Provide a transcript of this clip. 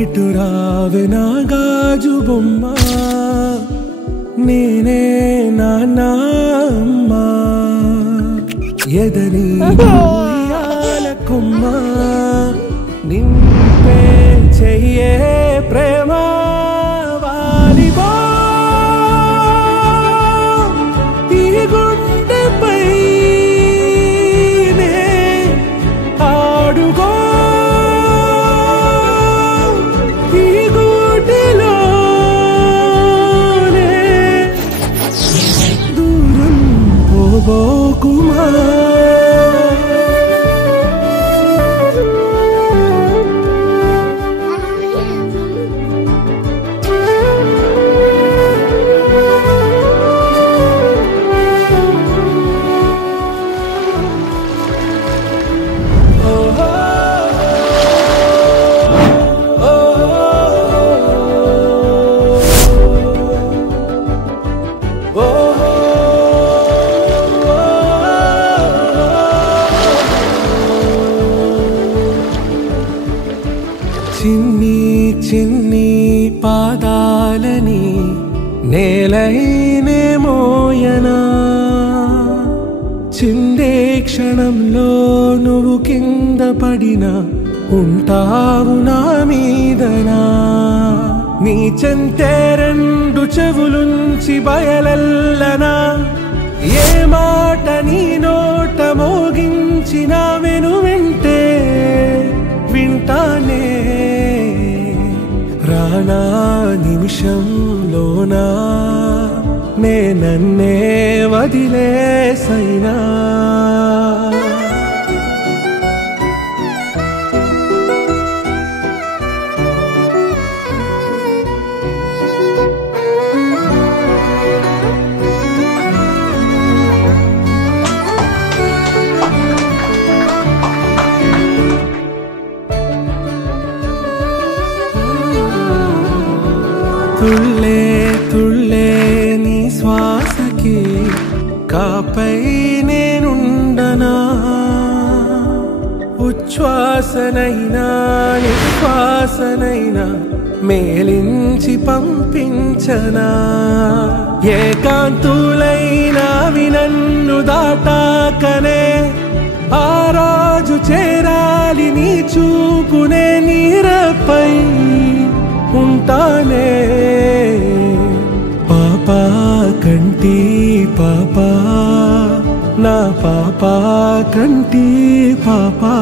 ఇటు రావే నా గాజు బొమ్మ నేనే నాన్న అమ్మ ఎదని ఉయ్యాల కొమ్మ నింపే చెయ్యే ప్రేమ వాలిబా ఈ గుండెపై నే ఆడుగో ఈ గుడిలోనే దూరం పోబోకుమా చిన్ని చిన్ని పాదాలని నేలైనే మోయనా చిందే క్షణంలో నువ్వు కింద పడినా ఉంటావు నా మీదనా నీ చెంతే రెండు చెవులుంచి బయలెల్లనా ఏ మాట నీ నోట మోగించిన వెను వింటే వింటానే రానా నిమిషంలోనా నే నన్నే వదిలేసైనా తుళ్ళే తుళ్ళే నీ శ్వాసకి కాపై నేనుండనా ఉచ్ఛ్వాసనైనా నిశ్వాసనైనా మేలించి పంపించనా ఏకాంతులైనవి నన్ను దాటాకనే ఆ రోజు చేరాలి నీ చూపునే నీరపై ఉంటానే పాపా కంటి పాపా నా పాపా కంటి పాపా